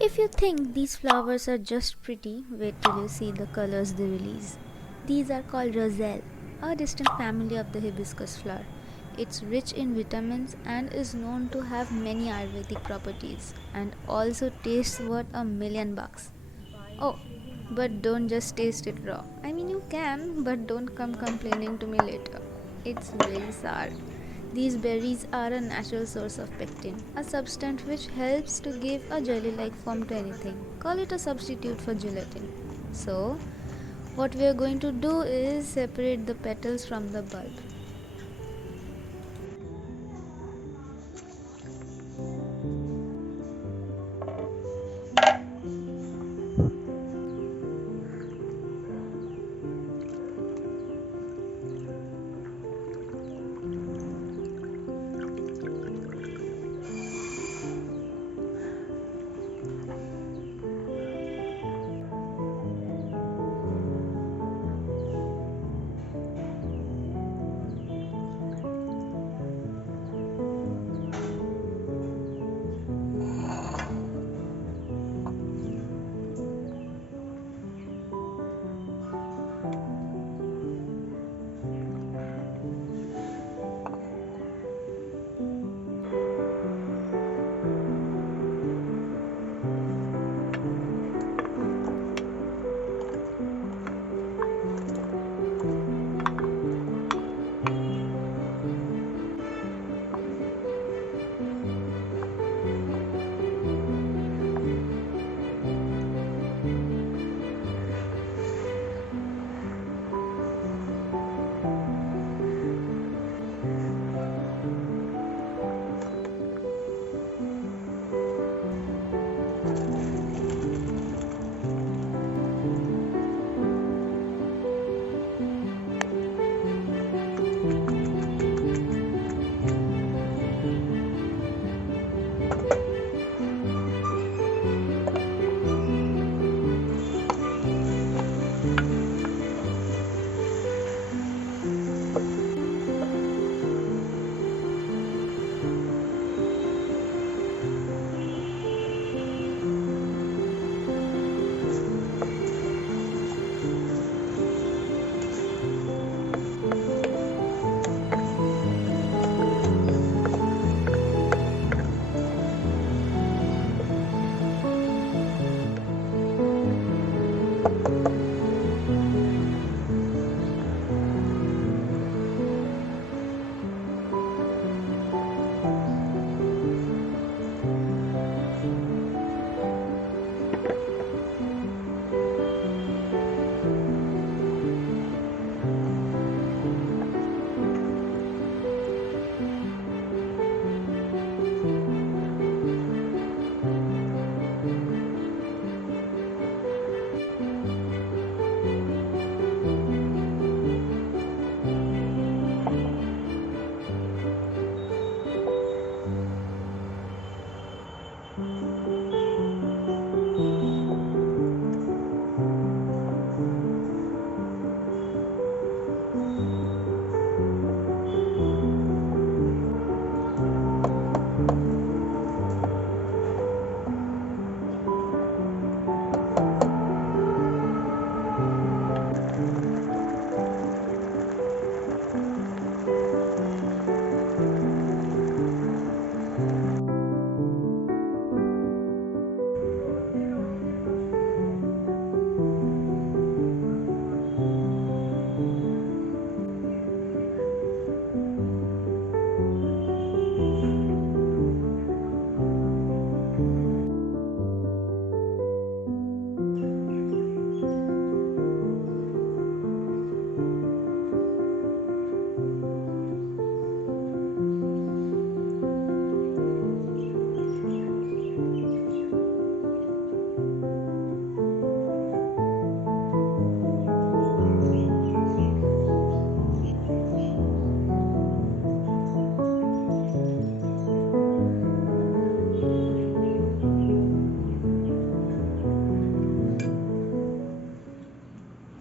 If you think these flowers are just pretty, wait till you see the colors they release. These are called roselle, a distinct family of the hibiscus flower. It's rich in vitamins and is known to have many Ayurvedic properties and also tastes worth $1,000,000. Oh, but don't just taste it raw. I mean, you can, but don't come complaining to me later. It's very sour. These berries are a natural source of pectin, a substance which helps to give a jelly like form to anything. Call it a substitute for gelatin. So, what we are going to do is separate the petals from the bulb.